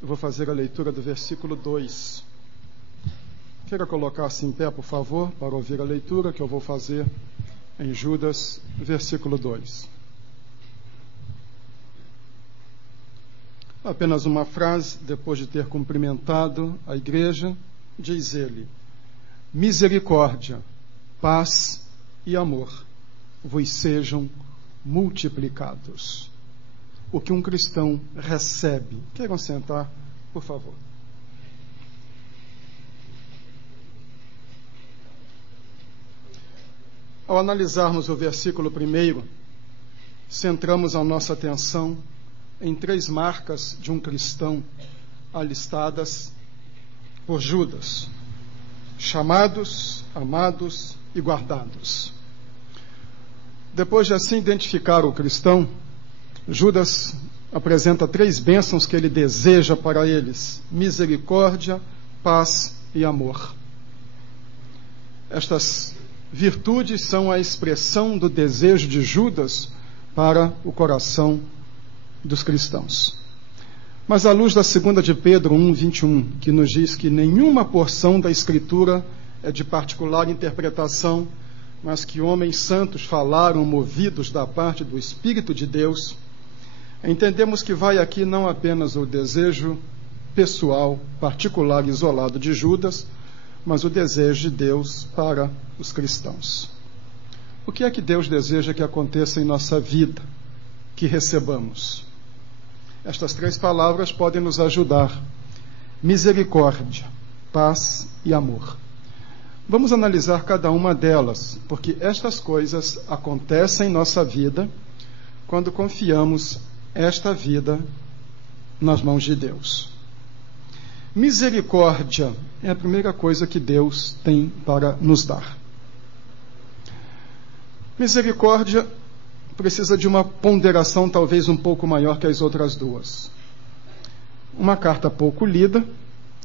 Eu vou fazer a leitura do versículo 2. Queira colocar-se em pé, por favor, para ouvir a leitura que eu vou fazer em Judas, versículo 2. Apenas uma frase, depois de ter cumprimentado a igreja, diz ele: misericórdia, paz e amor vos sejam multiplicados. O que um cristão recebe. Queiram sentar, por favor. Ao analisarmos o versículo 1, centramos a nossa atenção em 3 marcas de um cristão alistadas por Judas: chamados, amados e guardados. Depois de assim identificar o cristão, Judas apresenta 3 bênçãos que ele deseja para eles: misericórdia, paz e amor. Estas virtudes são a expressão do desejo de Judas para o coração dos cristãos. Mas à luz da 2 de Pedro 1:21, que nos diz que nenhuma porção da Escritura é de particular interpretação, mas que homens santos falaram movidos da parte do Espírito de Deus, entendemos que vai aqui não apenas o desejo pessoal, particular, isolado de Judas, mas o desejo de Deus para os cristãos. O que é que Deus deseja que aconteça em nossa vida, que recebamos? Estas 3 palavras podem nos ajudar: misericórdia, paz e amor. Vamos analisar cada uma delas, porque estas coisas acontecem em nossa vida quando confiamos esta vida nas mãos de Deus. Misericórdia é a primeira coisa que Deus tem para nos dar. Misericórdia precisa de uma ponderação talvez um pouco maior que as outras 2. Uma carta pouco lida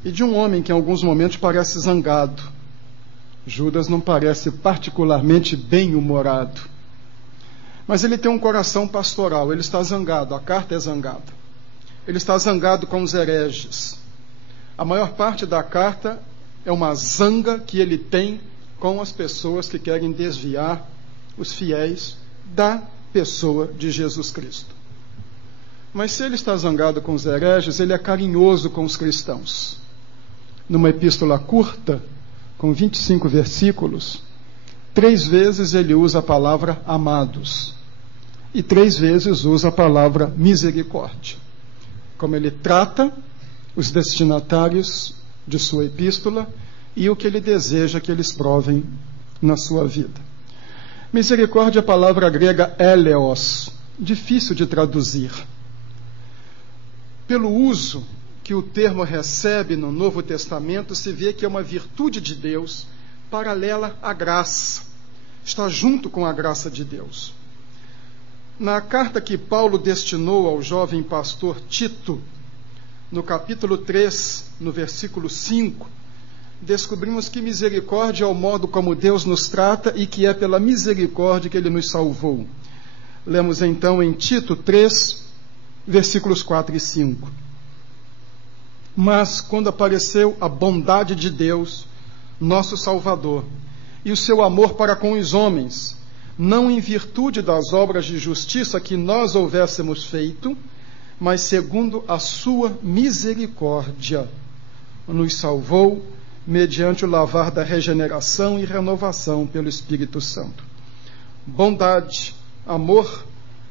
e de um homem que em alguns momentos parece zangado. Judas não parece particularmente bem-humorado, mas ele tem um coração pastoral. Ele está zangado, a carta é zangada. Ele está zangado com os hereges. A maior parte da carta é uma zanga que ele tem com as pessoas que querem desviar os fiéis da pessoa de Jesus Cristo. Mas se ele está zangado com os hereges, ele é carinhoso com os cristãos. Numa epístola curta, com 25 versículos, 3 vezes ele usa a palavra amados e 3 vezes usa a palavra misericórdia. Como ele trata os destinatários de sua epístola e o que ele deseja que eles provem na sua vida. Misericórdia é a palavra grega eleos, difícil de traduzir. Pelo uso que o termo recebe no Novo Testamento, se vê que é uma virtude de Deus paralela à graça. Está junto com a graça de Deus. Na carta que Paulo destinou ao jovem pastor Tito, no capítulo 3, no versículo 5, descobrimos que misericórdia é o modo como Deus nos trata e que é pela misericórdia que Ele nos salvou. Lemos então em Tito 3, versículos 4 e 5. Mas quando apareceu a bondade de Deus, nosso Salvador, e o seu amor para com os homens, não em virtude das obras de justiça que nós houvéssemos feito, mas segundo a sua misericórdia, nos salvou mediante o lavar da regeneração e renovação pelo Espírito Santo. Bondade, amor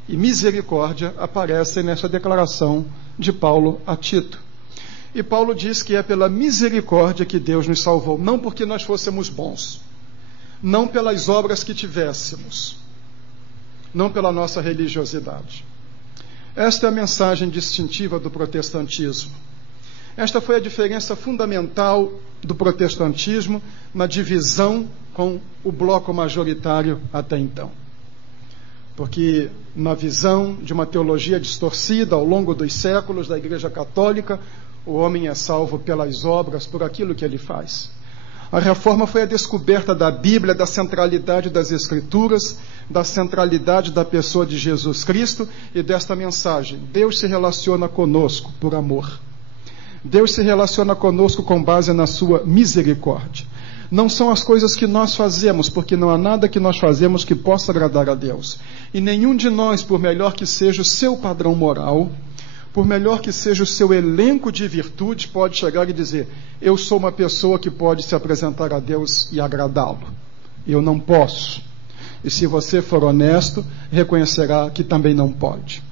e misericórdia aparecem nessa declaração de Paulo a Tito. E Paulo diz que é pela misericórdia que Deus nos salvou, não porque nós fôssemos bons, não pelas obras que tivéssemos, não pela nossa religiosidade. Esta é a mensagem distintiva do protestantismo. Esta foi a diferença fundamental do protestantismo na divisão com o bloco majoritário até então. Porque na visão de uma teologia distorcida ao longo dos séculos da Igreja Católica, o homem é salvo pelas obras, por aquilo que ele faz. A reforma foi a descoberta da Bíblia, da centralidade das Escrituras, da centralidade da pessoa de Jesus Cristo e desta mensagem: Deus se relaciona conosco por amor. Deus se relaciona conosco com base na sua misericórdia. Não são as coisas que nós fazemos, porque não há nada que nós fazemos que possa agradar a Deus. E nenhum de nós, por melhor que seja o seu padrão moral, por melhor que seja o seu elenco de virtudes, pode chegar e dizer: eu sou uma pessoa que pode se apresentar a Deus e agradá-lo. Eu não posso. E se você for honesto, reconhecerá que também não pode.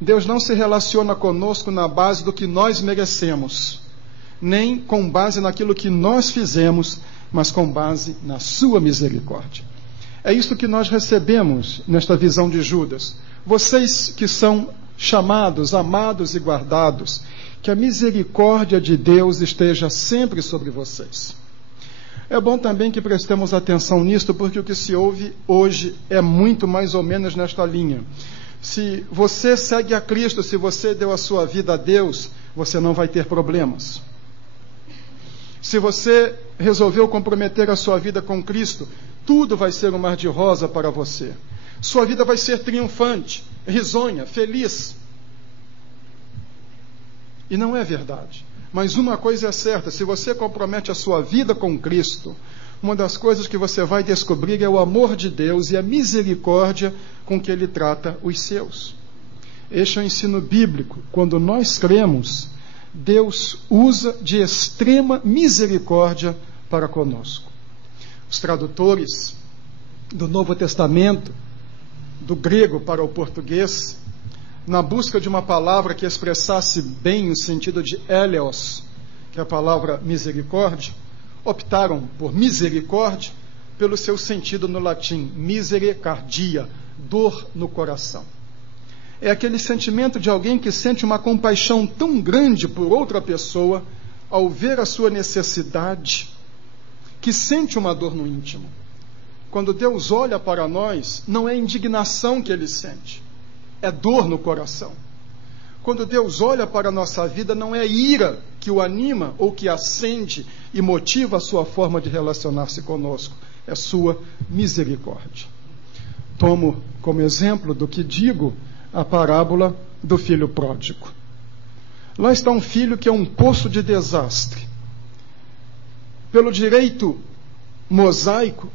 Deus não se relaciona conosco na base do que nós merecemos, nem com base naquilo que nós fizemos, mas com base na sua misericórdia. É isso que nós recebemos nesta visão de Judas. Vocês que são chamados, amados e guardados, que a misericórdia de Deus esteja sempre sobre vocês. É bom também que prestemos atenção nisto, porque o que se ouve hoje é muito mais ou menos nesta linha. Se você segue a Cristo, se você deu a sua vida a Deus, você não vai ter problemas. Se você resolveu comprometer a sua vida com Cristo, tudo vai ser um mar de rosa para você. Sua vida vai ser triunfante, risonha, feliz. E não é verdade. Mas uma coisa é certa: se você compromete a sua vida com Cristo, uma das coisas que você vai descobrir é o amor de Deus e a misericórdia com que Ele trata os seus. Este é o ensino bíblico. Quando nós cremos, Deus usa de extrema misericórdia para conosco. Os tradutores do Novo Testamento, do grego para o português, na busca de uma palavra que expressasse bem o sentido de eleos, que é a palavra misericórdia, optaram por misericórdia pelo seu sentido no latim, misericardia, dor no coração. É aquele sentimento de alguém que sente uma compaixão tão grande por outra pessoa ao ver a sua necessidade, que sente uma dor no íntimo. Quando Deus olha para nós, não é indignação que Ele sente, é dor no coração. Quando Deus olha para a nossa vida, não é ira que o anima ou que acende e motiva a sua forma de relacionar-se conosco, é sua misericórdia. Tomo como exemplo do que digo a parábola do filho pródigo. Lá está um filho que é um poço de desastre. Pelo direito mosaico,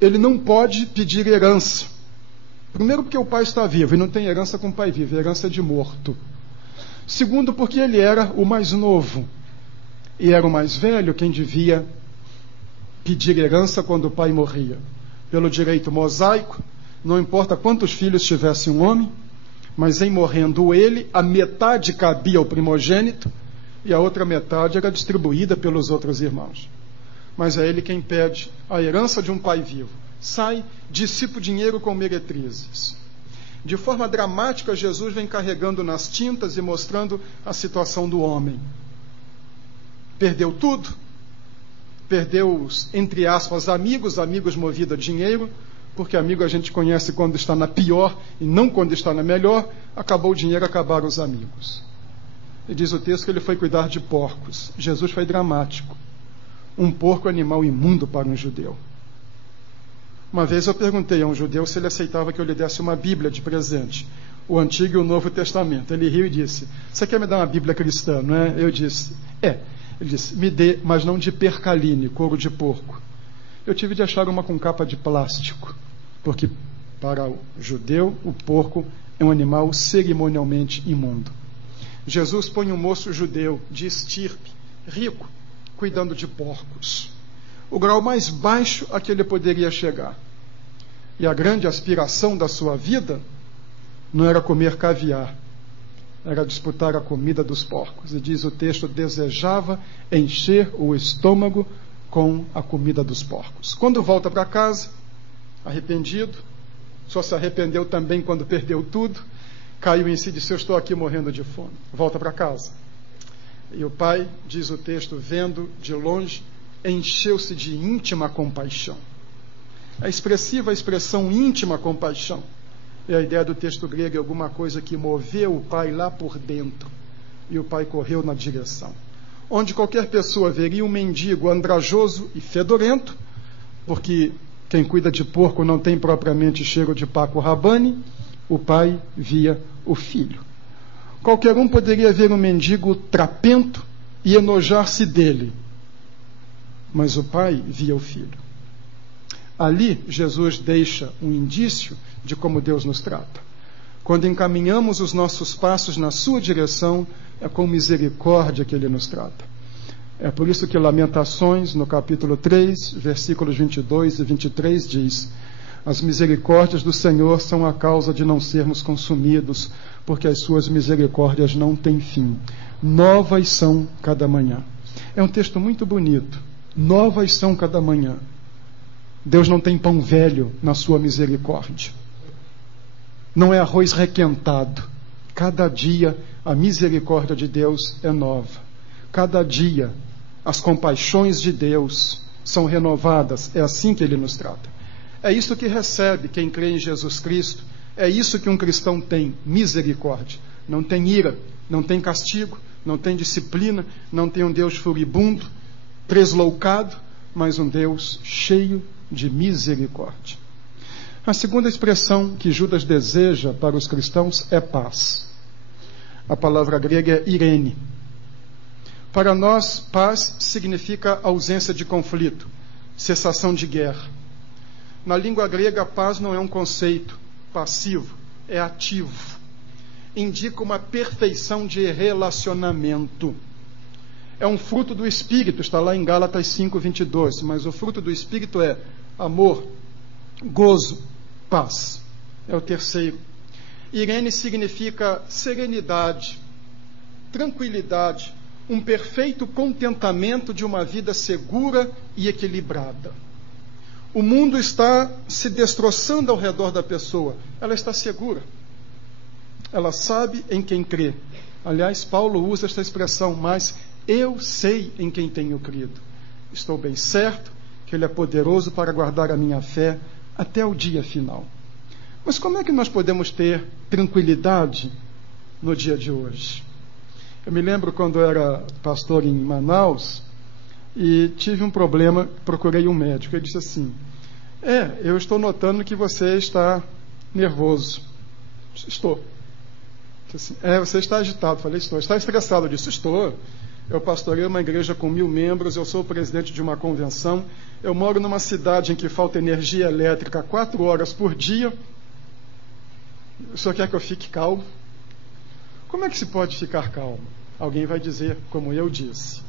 ele não pode pedir herança. Primeiro, porque o pai está vivo, e não tem herança com o pai vivo, herança é de morto. Segundo, porque ele era o mais novo, e era o mais velho quem devia pedir herança quando o pai morria. Pelo direito mosaico, não importa quantos filhos tivesse um homem, mas em morrendo ele, a metade cabia ao primogênito, e a outra metade era distribuída pelos outros irmãos. Mas é ele quem pede a herança de um pai vivo. Sai, dissipa o dinheiro com meretrizes. De forma dramática, Jesus vem carregando nas tintas e mostrando a situação do homem. Perdeu tudo. Perdeu os, entre aspas, amigos movidos a dinheiro, porque amigo a gente conhece quando está na pior e não quando está na melhor. Acabou o dinheiro, acabaram os amigos. E diz o texto que ele foi cuidar de porcos. Jesus foi dramático. Um porco é animal imundo para um judeu. Uma vez eu perguntei a um judeu se ele aceitava que eu lhe desse uma Bíblia de presente, o Antigo e o Novo Testamento. Ele riu e disse: você quer me dar uma Bíblia cristã, não é? Eu disse: é. Ele disse: me dê, mas não de percaline, couro de porco. Eu tive de achar uma com capa de plástico, porque para o judeu o porco é um animal cerimonialmente imundo. Jesus põe um moço judeu de estirpe, rico, cuidando de porcos. O grau mais baixo a que ele poderia chegar. E a grande aspiração da sua vida não era comer caviar, era disputar a comida dos porcos. E diz o texto: desejava encher o estômago com a comida dos porcos. Quando volta para casa, arrependido, só se arrependeu também quando perdeu tudo, caiu em si e disse: eu estou aqui morrendo de fome. Volta para casa. E o pai, diz o texto, vendo de longe, encheu-se de íntima compaixão. A expressão íntima compaixão é a ideia do texto grego, é alguma coisa que moveu o pai lá por dentro, e o pai correu na direção. Onde qualquer pessoa veria um mendigo andrajoso e fedorento, porque quem cuida de porco não tem propriamente cheiro de Paco Rabanne, o pai via o filho. Qualquer um poderia ver um mendigo trapento e enojar-se dele. Mas o pai via o filho. Ali, Jesus deixa um indício de como Deus nos trata. Quando encaminhamos os nossos passos na sua direção, é com misericórdia que ele nos trata. É por isso que Lamentações, no capítulo 3, versículos 22 e 23, diz: as misericórdias do Senhor são a causa de não sermos consumidos, porque as suas misericórdias não têm fim. Novas são cada manhã. É um texto muito bonito. Novas são cada manhã. Deus não tem pão velho na sua misericórdia. Não é arroz requentado. Cada dia a misericórdia de Deus é nova. Cada dia as compaixões de Deus são renovadas. É assim que Ele nos trata. É isso que recebe quem crê em Jesus Cristo. É isso que um cristão tem, misericórdia. Não tem ira, não tem castigo, não tem disciplina, não tem um Deus furibundo, tresloucado, mas um Deus cheio de misericórdia. A segunda expressão que Judas deseja para os cristãos é paz. A palavra grega é irene. Para nós, paz significa ausência de conflito, cessação de guerra. Na língua grega, paz não é um conceito passivo, é ativo. Indica uma perfeição de relacionamento. É um fruto do Espírito, está lá em Gálatas 5:22, mas o fruto do Espírito é amor, gozo, paz. É o terceiro. Irene significa serenidade, tranquilidade, um perfeito contentamento de uma vida segura e equilibrada. O mundo está se destroçando ao redor da pessoa. Ela está segura. Ela sabe em quem crê. Aliás, Paulo usa esta expressão, mas eu sei em quem tenho crido. Estou bem certo que Ele é poderoso para guardar a minha fé até o dia final. Mas como é que nós podemos ter tranquilidade no dia de hoje? Eu me lembro quando eu era pastor em Manaus e tive um problema, procurei um médico. Ele disse assim: eu estou notando que você está nervoso. Estou. Disse assim, você está agitado. Falei, estou. Está estressado? Eu disse, estou. Eu pastorei uma igreja com 1000 membros, eu sou o presidente de uma convenção, eu moro numa cidade em que falta energia elétrica 4 horas por dia. O senhor quer que eu fique calmo? Como é que se pode ficar calmo? Alguém vai dizer, como eu disse.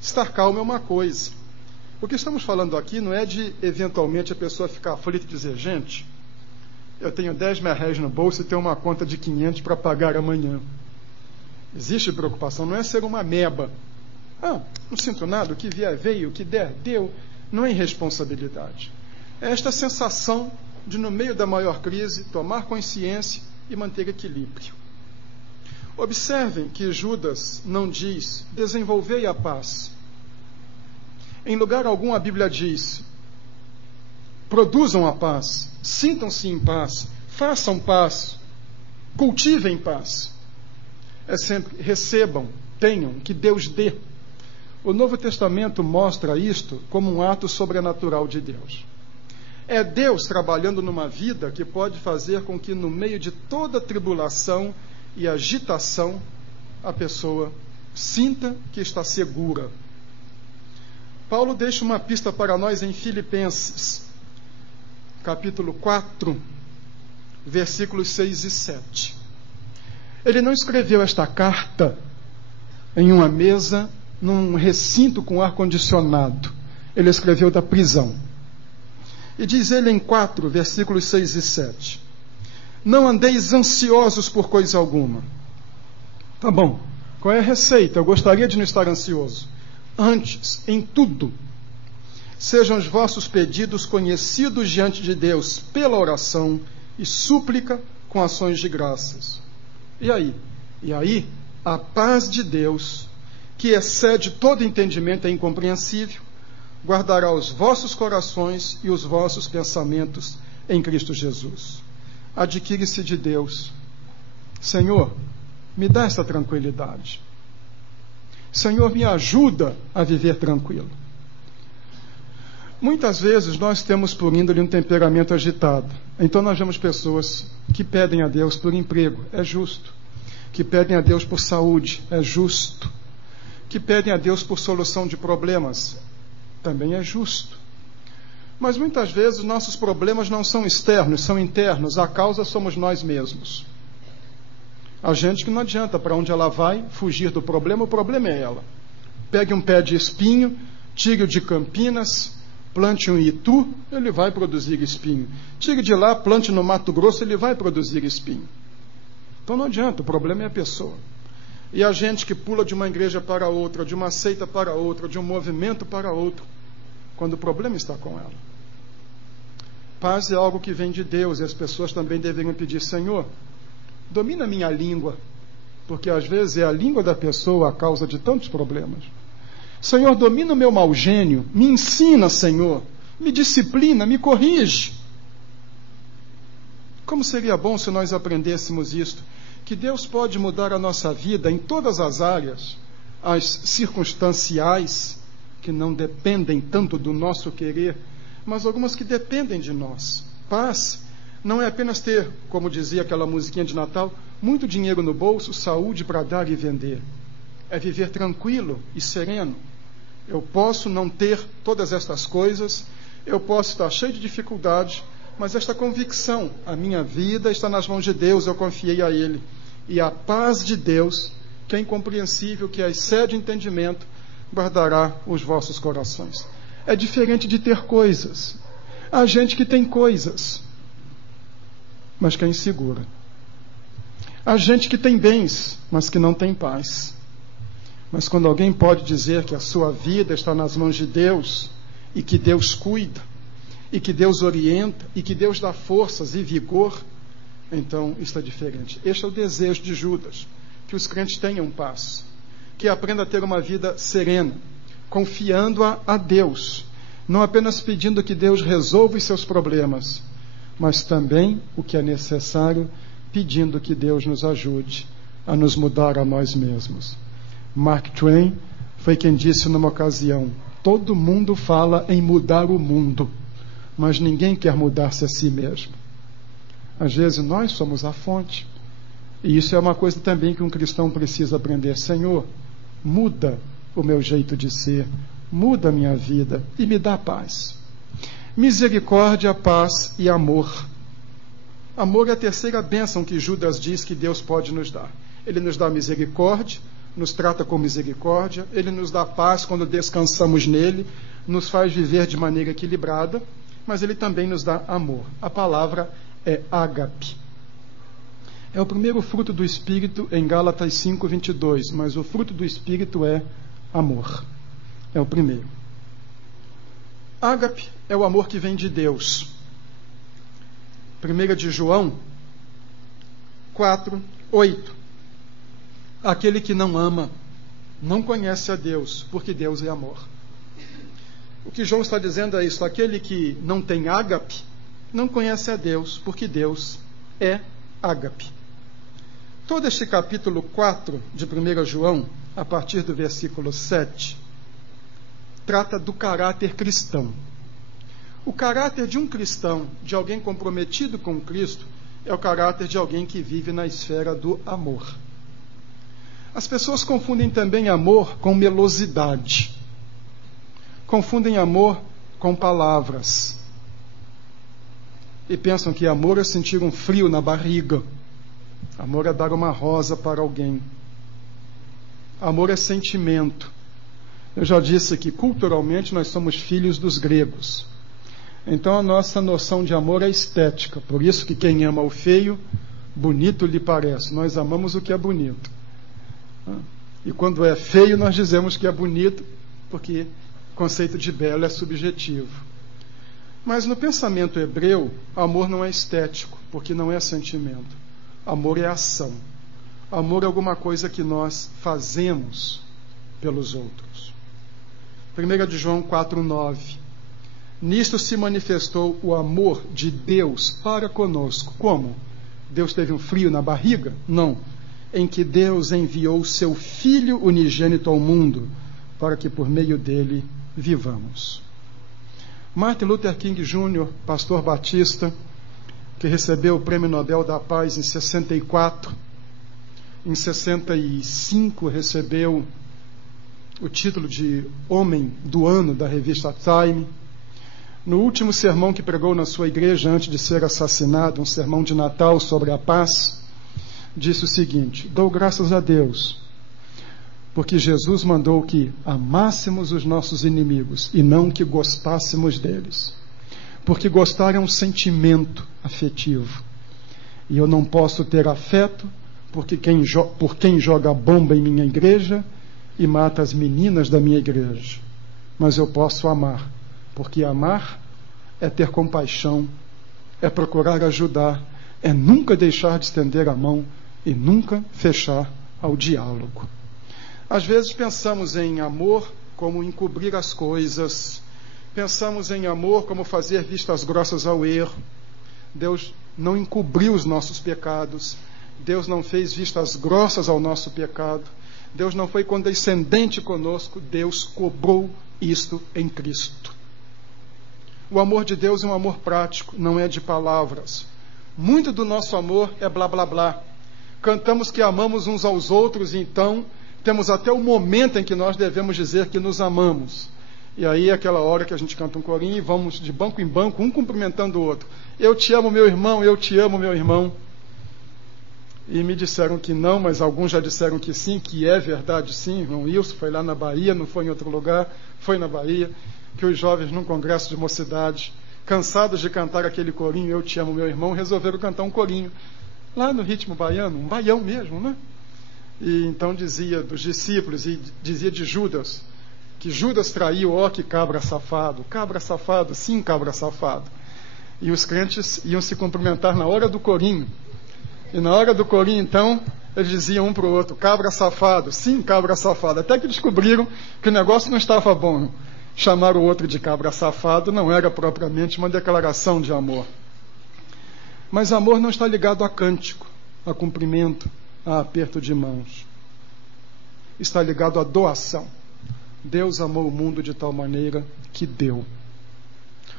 Estar calmo é uma coisa. O que estamos falando aqui não é de, eventualmente, a pessoa ficar aflita e dizer, gente, eu tenho 10 mil no bolso e tenho uma conta de 500 para pagar amanhã. Existe preocupação, não é ser uma meba. Não sinto nada, o que vier veio, o que der deu. Não é irresponsabilidade. É esta sensação de, no meio da maior crise, tomar consciência e manter equilíbrio. Observem que Judas não diz, desenvolvei a paz. Em lugar algum a Bíblia diz, produzam a paz, sintam-se em paz, façam paz, cultivem paz. É sempre, recebam, tenham, que Deus dê. O Novo Testamento mostra isto como um ato sobrenatural de Deus. É Deus trabalhando numa vida que pode fazer com que no meio de toda tribulação e agitação, a pessoa sinta que está segura. Paulo deixa uma pista para nós em Filipenses, capítulo 4, versículos 6 e 7. Ele não escreveu esta carta em uma mesa, num recinto com ar-condicionado. Ele escreveu da prisão. E diz ele em 4, versículos 6 e 7. Não andeis ansiosos por coisa alguma. Tá bom, qual é a receita? Eu gostaria de não estar ansioso. Antes, em tudo, sejam os vossos pedidos conhecidos diante de Deus pela oração e súplica com ações de graças. E aí? E aí, a paz de Deus, que excede todo entendimento, é incompreensível, guardará os vossos corações e os vossos pensamentos em Cristo Jesus. Adquire-se de Deus. Senhor, me dá essa tranquilidade. Senhor, me ajuda a viver tranquilo. Muitas vezes nós temos por índole um temperamento agitado. Então nós vemos pessoas que pedem a Deus por emprego. É justo. que pedem a Deus por saúde, é justo. Que pedem a Deus por solução de problemas, também é justo. Mas muitas vezes nossos problemas não são externos, são internos. A causa somos nós mesmos. A gente que não adianta, para onde ela vai, fugir do problema, o problema é ela. Pegue um pé de espinho, tire-o de Campinas, plante um Itu, ele vai produzir espinho. Tire de lá, plante no Mato Grosso, ele vai produzir espinho. Então não adianta, o problema é a pessoa. E a gente que pula de uma igreja para outra, de uma seita para outra, de um movimento para outro, quando o problema está com ela. Paz é algo que vem de Deus, e as pessoas também deveriam pedir: Senhor, domina a minha língua, porque às vezes é a língua da pessoa a causa de tantos problemas. Senhor, domina o meu mau gênio, me ensina, Senhor, me disciplina, me corrige. Como seria bom se nós aprendêssemos isto, que Deus pode mudar a nossa vida em todas as áreas, as circunstanciais, que não dependem tanto do nosso querer, mas algumas que dependem de nós. Paz não é apenas ter, como dizia aquela musiquinha de Natal, muito dinheiro no bolso, saúde para dar e vender. É viver tranquilo e sereno. Eu posso não ter todas estas coisas, eu posso estar cheio de dificuldades, mas esta convicção: a minha vida está nas mãos de Deus, eu confiei a Ele. E a paz de Deus, que é incompreensível, que excede entendimento, guardará os vossos corações. É diferente de ter coisas. Há gente que tem coisas, mas que é insegura. Há gente que tem bens, mas que não tem paz. Mas quando alguém pode dizer que a sua vida está nas mãos de Deus, e que Deus cuida, e que Deus orienta, e que Deus dá forças e vigor, então está diferente. Este é o desejo de Judas, que os crentes tenham paz, que aprenda a ter uma vida serena, confiando-a a Deus, não apenas pedindo que Deus resolva os seus problemas, mas também, o que é necessário, pedindo que Deus nos ajude a nos mudar a nós mesmos. Mark Twain foi quem disse numa ocasião: todo mundo fala em mudar o mundo, mas ninguém quer mudar-se a si mesmo. Às vezes nós somos a fonte, e isso é uma coisa também que um cristão precisa aprender. Senhor, muda o meu jeito de ser, muda a minha vida e me dá paz. Misericórdia, paz e amor. Amor é a terceira bênção que Judas diz que Deus pode nos dar. Ele nos dá misericórdia, nos trata com misericórdia, Ele nos dá paz quando descansamos nele, nos faz viver de maneira equilibrada, mas Ele também nos dá amor. A palavra é ágape. É o primeiro fruto do Espírito em Gálatas 5:22, mas o fruto do Espírito é amor. É o primeiro. Ágape é o amor que vem de Deus. 1 de João 4:8. Aquele que não ama não conhece a Deus, porque Deus é amor. O que João está dizendo é isso: aquele que não tem ágape não conhece a Deus, porque Deus é ágape. Todo este capítulo 4 de 1 João, a partir do versículo 7, trata do caráter cristão. O caráter de um cristão, de alguém comprometido com Cristo, é o caráter de alguém que vive na esfera do amor. As pessoas confundem também amor com melosidade. Confundem amor com palavras. E pensam que amor é sentir um frio na barriga. Amor é dar uma rosa para alguém. Amor é sentimento. Eu já disse que culturalmente nós somos filhos dos gregos. Então a nossa noção de amor é estética. Por isso que quem ama o feio, bonito lhe parece. Nós amamos o que é bonito. E quando é feio nós dizemos que é bonito, porque o conceito de belo é subjetivo. Mas no pensamento hebreu, amor não é estético, porque não é sentimento. Amor é ação. Amor é alguma coisa que nós fazemos pelos outros. 1 de João 4:9. Nisto se manifestou o amor de Deus para conosco. Como? Deus teve um frio na barriga? Não. Em que Deus enviou seu Filho unigênito ao mundo, para que por meio dele vivamos. Martin Luther King Jr., pastor batista, que recebeu o Prêmio Nobel da Paz em 64, em 65 recebeu o título de Homem do Ano da revista Time. No último sermão que pregou na sua igreja antes de ser assassinado, um sermão de Natal sobre a paz, disse o seguinte: dou graças a Deus, porque Jesus mandou que amássemos os nossos inimigos e não que gostássemos deles. Porque gostar é um sentimento afetivo. E eu não posso ter afeto por quem joga bomba em minha igreja e mata as meninas da minha igreja. Mas eu posso amar, porque amar é ter compaixão, é procurar ajudar, é nunca deixar de estender a mão e nunca fechar ao diálogo. Às vezes pensamos em amor como encobrir as coisas, pensamos em amor como fazer vistas grossas ao erro. Deus não encobriu os nossos pecados, Deus não fez vistas grossas ao nosso pecado, Deus não foi condescendente conosco, Deus cobrou isto em Cristo. O amor de Deus é um amor prático, não é de palavras. Muito do nosso amor é blá blá blá. Cantamos que amamos uns aos outros e então temos até o momento em que nós devemos dizer que nos amamos. E aí é aquela hora que a gente canta um corinho e vamos de banco em banco, um cumprimentando o outro. Eu te amo, meu irmão, eu te amo, meu irmão. E me disseram que não, mas alguns já disseram que sim, que é verdade sim. Irmão Wilson foi lá na Bahia, não foi em outro lugar, foi na Bahia, que os jovens num congresso de mocidade, cansados de cantar aquele corinho, eu te amo, meu irmão, resolveram cantar um corinho. Lá no ritmo baiano, um baião mesmo, né? E então dizia dos discípulos, e dizia de Judas, que Judas traiu, ó que cabra safado, sim, cabra safado. E os crentes iam se cumprimentar na hora do corinho. E na hora do corinho, então, eles diziam um para o outro, cabra safado, sim, cabra safado. Até que descobriram que o negócio não estava bom. Chamar o outro de cabra safado não era propriamente uma declaração de amor. Mas amor não está ligado a cântico, a cumprimento, a aperto de mãos. Está ligado à doação. Deus amou o mundo de tal maneira que deu.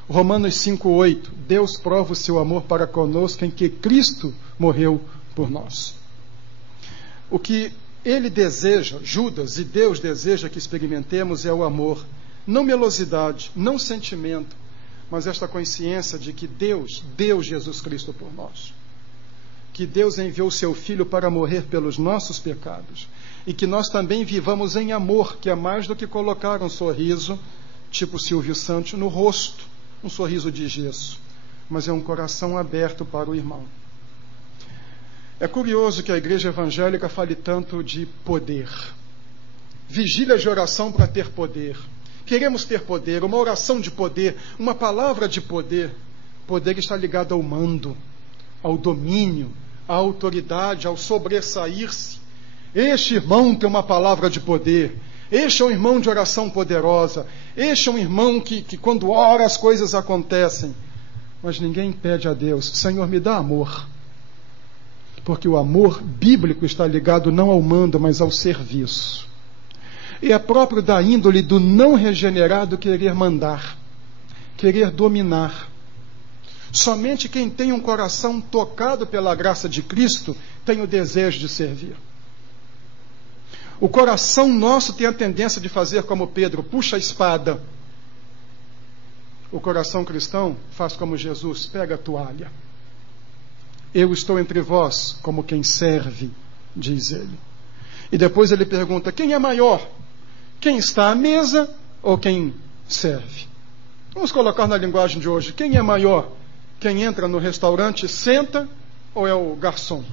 Romanos 5,8, Deus prova o seu amor para conosco em que Cristo morreu por nós. O que ele deseja, Judas, e Deus deseja que experimentemos é o amor. Não melosidade, não sentimento, mas esta consciência de que Deus deu Jesus Cristo por nós. Que Deus enviou seu Filho para morrer pelos nossos pecados. E que nós também vivamos em amor, que é mais do que colocar um sorriso, tipo Silvio Santos, no rosto. Um sorriso de gesso. Mas é um coração aberto para o irmão. É curioso que a igreja evangélica fale tanto de poder. Vigília de oração para ter poder. Queremos ter poder, uma oração de poder, uma palavra de poder. Poder está ligado ao mando, ao domínio, à autoridade, ao sobressair-se. Este irmão tem uma palavra de poder. Este é um irmão de oração poderosa. Este é um irmão que quando ora as coisas acontecem. Mas ninguém pede a Deus, Senhor, me dá amor. Porque o amor bíblico está ligado não ao mando, mas ao serviço. E é próprio da índole do não regenerado querer mandar, querer dominar. Somente quem tem um coração tocado pela graça de Cristo tem o desejo de servir. O coração nosso tem a tendência de fazer como Pedro, puxa a espada. O coração cristão faz como Jesus, pega a toalha. Eu estou entre vós como quem serve, diz ele. E depois ele pergunta, quem é maior? Quem está à mesa ou quem serve? Vamos colocar na linguagem de hoje, quem é maior? Quem entra no restaurante senta ou é o garçom?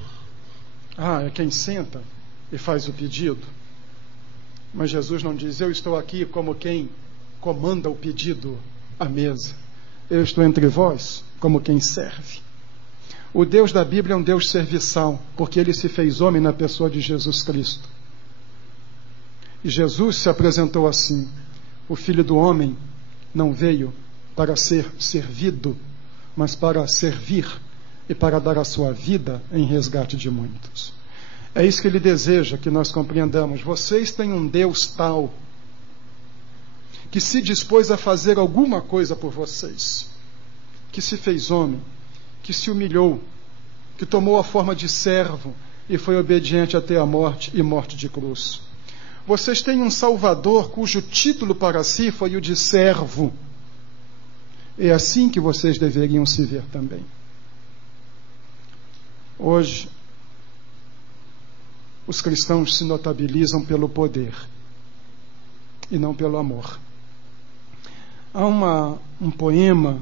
Ah, é quem senta e faz o pedido. Mas Jesus não diz, eu estou aqui como quem comanda o pedido à mesa. Eu estou entre vós como quem serve. O Deus da Bíblia é um Deus serviçal, porque ele se fez homem na pessoa de Jesus Cristo. E Jesus se apresentou assim, o Filho do Homem não veio para ser servido, mas para servir e para dar a sua vida em resgate de muitos. É isso que ele deseja que nós compreendamos. Vocês têm um Deus tal que se dispôs a fazer alguma coisa por vocês, que se fez homem, que se humilhou, que tomou a forma de servo, e foi obediente até a morte e morte de cruz. Vocês têm um Salvador cujo título para si foi o de servo. É assim que vocês deveriam se ver também. Hoje, os cristãos se notabilizam pelo poder e não pelo amor. Há um poema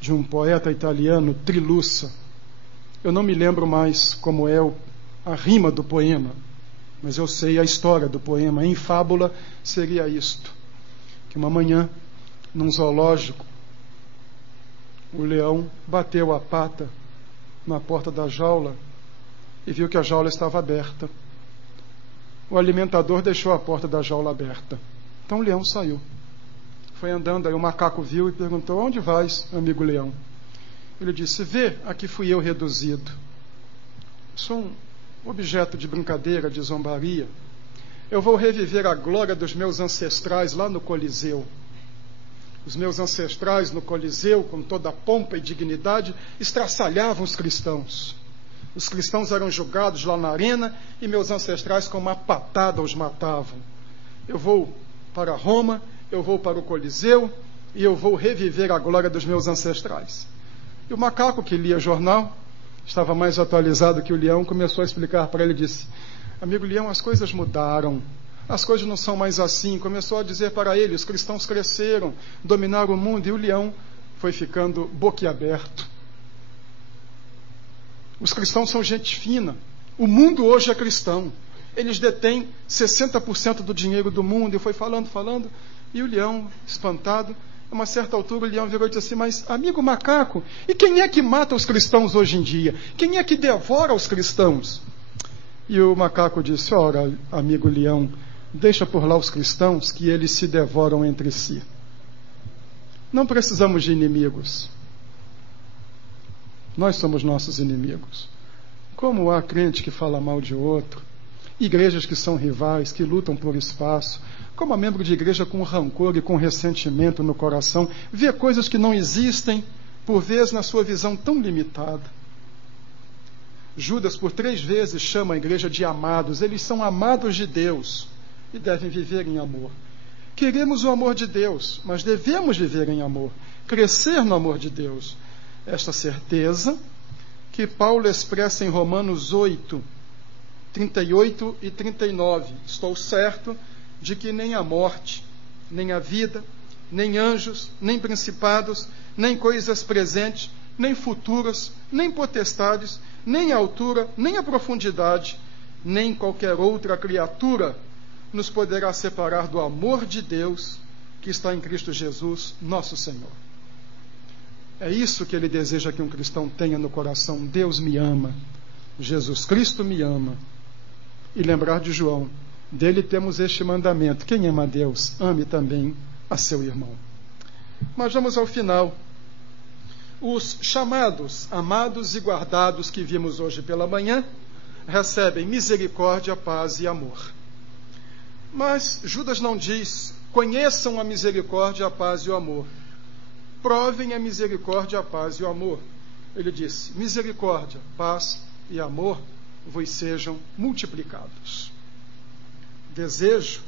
de um poeta italiano, Trilussa. Eu não me lembro mais como é a rima do poema, mas eu sei a história do poema. Em fábula seria isto: que uma manhã, num zoológico, o leão bateu a pata na porta da jaula e viu que a jaula estava aberta. O alimentador deixou a porta da jaula aberta. Então o leão saiu. Foi andando, aí o macaco viu e perguntou: onde vais, amigo leão? Ele disse: vê, aqui fui eu reduzido. Sou um objeto de brincadeira, de zombaria. Eu vou reviver a glória dos meus ancestrais lá no Coliseu. Os meus ancestrais no Coliseu, com toda a pompa e dignidade, estraçalhavam os cristãos. Os cristãos eram julgados lá na arena e meus ancestrais com uma patada os matavam. Eu vou para Roma, eu vou para o Coliseu e eu vou reviver a glória dos meus ancestrais. E o macaco, que lia jornal, estava mais atualizado que o leão, começou a explicar para ele e disse: amigo leão, as coisas mudaram. As coisas não são mais assim. Começou a dizer para ele: os cristãos cresceram, dominaram o mundo, e o leão foi ficando boquiaberto. Os cristãos são gente fina. O mundo hoje é cristão. Eles detêm 60% do dinheiro do mundo. E foi falando, e o leão, espantado, a uma certa altura o leão virou e disse assim: mas, amigo macaco, e quem é que mata os cristãos hoje em dia? Quem é que devora os cristãos? E o macaco disse: ora, amigo leão, deixa por lá os cristãos, que eles se devoram entre si. Não precisamos de inimigos. Nós somos nossos inimigos. Como há crente que fala mal de outro, igrejas que são rivais, que lutam por espaço, como há membro de igreja com rancor e com ressentimento no coração, vê coisas que não existem, por vezes na sua visão tão limitada. Judas por 3 vezes chama a igreja de amados. Eles são amados de Deus e devem viver em amor. Queremos o amor de Deus, mas devemos viver em amor, crescer no amor de Deus. Esta certeza que Paulo expressa em Romanos 8, 38 e 39. Estou certo de que nem a morte, nem a vida, nem anjos, nem principados, nem coisas presentes, nem futuras, nem potestades, nem a altura, nem a profundidade, nem qualquer outra criatura nos poderá separar do amor de Deus que está em Cristo Jesus, nosso Senhor. É isso que ele deseja que um cristão tenha no coração: Deus me ama, Jesus Cristo me ama. E lembrar de João: dele temos este mandamento: quem ama a Deus, ame também a seu irmão. Mas vamos ao final. Os chamados, amados e guardados que vimos hoje pela manhã recebem misericórdia, paz e amor. Mas Judas não diz: conheçam a misericórdia, a paz e o amor. Provem a misericórdia, a paz e o amor. Ele disse: misericórdia, paz e amor vos sejam multiplicados. Desejo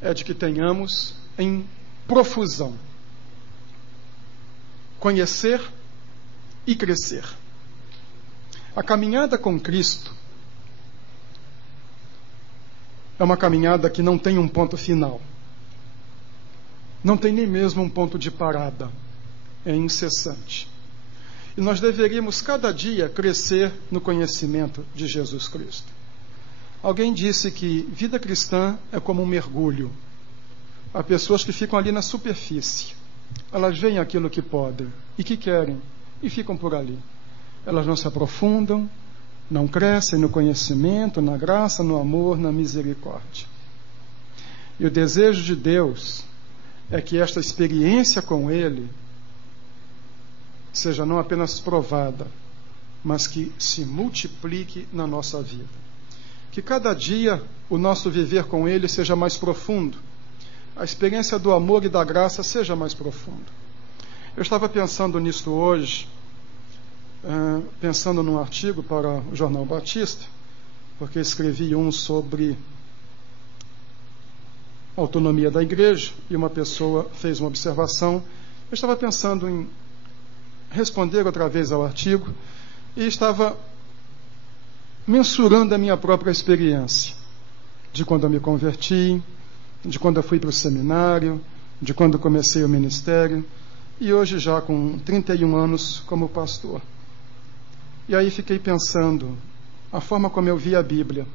é de que tenhamos em profusão conhecer e crescer. A caminhada com Cristo é uma caminhada que não tem um ponto final. Não tem nem mesmo um ponto de parada. É incessante. E nós deveríamos cada dia crescer no conhecimento de Jesus Cristo. Alguém disse que vida cristã é como um mergulho. Há pessoas que ficam ali na superfície. Elas veem aquilo que podem e que querem e ficam por ali. Elas não se aprofundam, não crescem no conhecimento, na graça, no amor, na misericórdia. E o desejo de Deus é que esta experiência com Ele seja não apenas provada, mas que se multiplique na nossa vida. Que cada dia o nosso viver com Ele seja mais profundo. A experiência do amor e da graça seja mais profunda. Eu estava pensando nisso hoje, pensando num artigo para o Jornal Batista, porque escrevi um sobre autonomia da igreja e uma pessoa fez uma observação. Eu estava pensando em responder outra vez ao artigo e estava mensurando a minha própria experiência, de quando eu me converti, de quando eu fui para o seminário, de quando comecei o ministério, e hoje já com 31 anos como pastor. E aí fiquei pensando, a forma como eu vi a Bíblia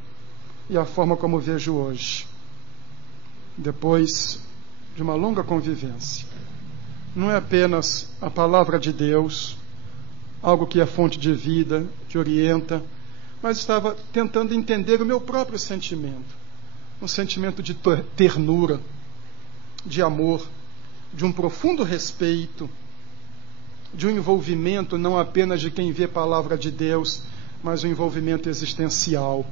e a forma como vejo hoje, depois de uma longa convivência. Não é apenas a palavra de Deus, algo que é fonte de vida, que orienta, mas estava tentando entender o meu próprio sentimento. Um sentimento de ternura, de amor, de um profundo respeito, de um envolvimento não apenas de quem vê a palavra de Deus, mas um envolvimento existencial.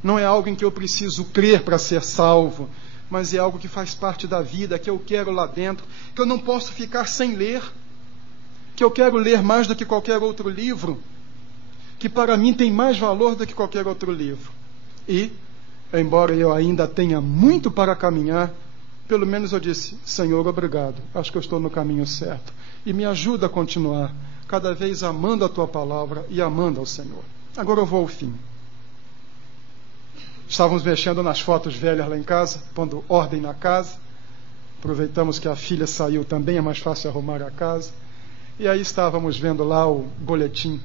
Não é algo em que eu preciso crer para ser salvo, mas é algo que faz parte da vida, que eu quero lá dentro, que eu não posso ficar sem ler, que eu quero ler mais do que qualquer outro livro, que para mim tem mais valor do que qualquer outro livro. E, embora eu ainda tenha muito para caminhar, pelo menos eu disse, Senhor, obrigado, acho que eu estou no caminho certo. E me ajuda a continuar, cada vez amando a Tua palavra e amando ao Senhor. Agora eu vou ao fim. Estávamos mexendo nas fotos velhas lá em casa, pondo ordem na casa. Aproveitamos que a filha saiu também, é mais fácil arrumar a casa. E aí estávamos vendo lá o boletim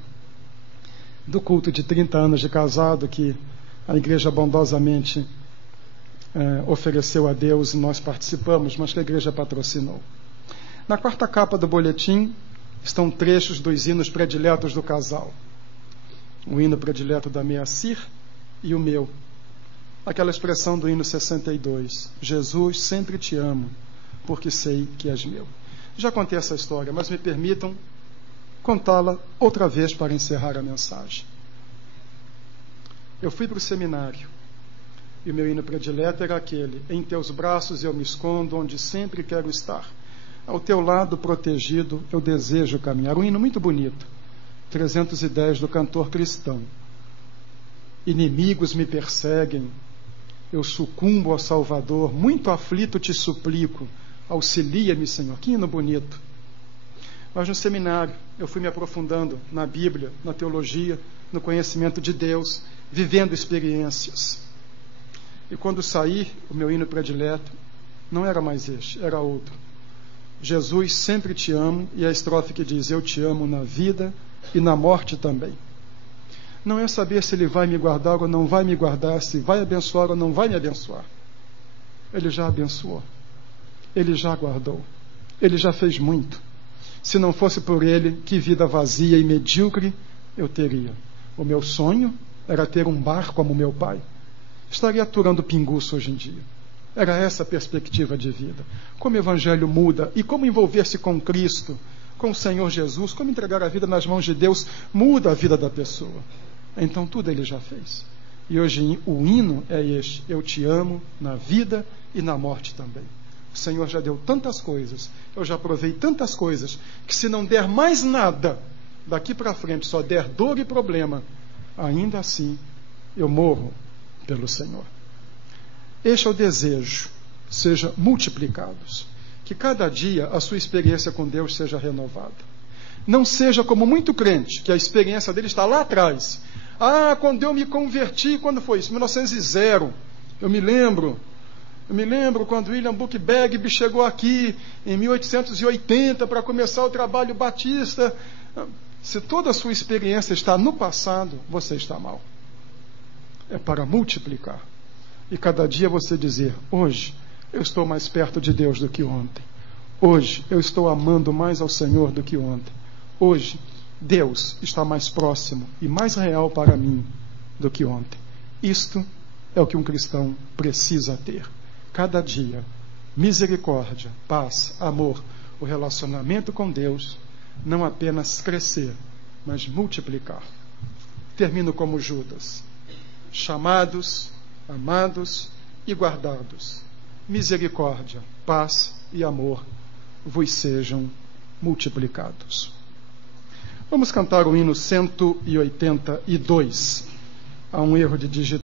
do culto de 30 anos de casado que a igreja bondosamente ofereceu a Deus e nós participamos, mas que a igreja patrocinou. Na quarta capa do boletim estão trechos dos hinos prediletos do casal. O hino predileto da Meacir e o meu. Aquela expressão do hino 62, Jesus, sempre te amo, porque sei que és meu. Já contei essa história, mas me permitam contá-la outra vez para encerrar a mensagem. Eu fui para o seminário e o meu hino predileto era aquele: em teus braços eu me escondo, onde sempre quero estar. Ao teu lado protegido eu desejo caminhar. Um hino muito bonito, 310 do cantor cristão. Inimigos me perseguem, eu sucumbo ao Salvador, muito aflito te suplico, auxilia-me, Senhor. Que hino bonito. Mas no seminário eu fui me aprofundando na Bíblia, na teologia, no conhecimento de Deus, vivendo experiências. E quando saí, o meu hino predileto não era mais este, era outro. Jesus, sempre te amo, e a estrofe que diz, eu te amo na vida e na morte também. Não é saber se Ele vai me guardar ou não vai me guardar, se vai abençoar ou não vai me abençoar. Ele já abençoou. Ele já guardou. Ele já fez muito. Se não fosse por Ele, que vida vazia e medíocre eu teria. O meu sonho era ter um bar como meu pai. Estaria aturando pinguço hoje em dia. Era essa a perspectiva de vida. Como o Evangelho muda e como envolver-se com Cristo, com o Senhor Jesus, como entregar a vida nas mãos de Deus, muda a vida da pessoa. Então tudo Ele já fez. E hoje o hino é este: eu te amo na vida e na morte também. O Senhor já deu tantas coisas, eu já provei tantas coisas, que se não der mais nada daqui para frente, só der dor e problema, ainda assim eu morro pelo Senhor. Este é o desejo, seja multiplicados. Que cada dia a sua experiência com Deus seja renovada. Não seja como muito crente, que a experiência dele está lá atrás. Ah, quando eu me converti, quando foi isso? 1900. Eu me lembro quando William Buchberg chegou aqui em 1880 para começar o trabalho batista. Se toda a sua experiência está no passado, você está mal. É para multiplicar. E cada dia você dizer, hoje eu estou mais perto de Deus do que ontem. Hoje eu estou amando mais ao Senhor do que ontem. Hoje Deus está mais próximo e mais real para mim do que ontem. Isto é o que um cristão precisa ter. Cada dia, misericórdia, paz, amor, o relacionamento com Deus, não apenas crescer, mas multiplicar. Termino como Judas. Chamados, amados e guardados. Misericórdia, paz e amor vos sejam multiplicados. Vamos cantar o hino 182. Há um erro de digitação.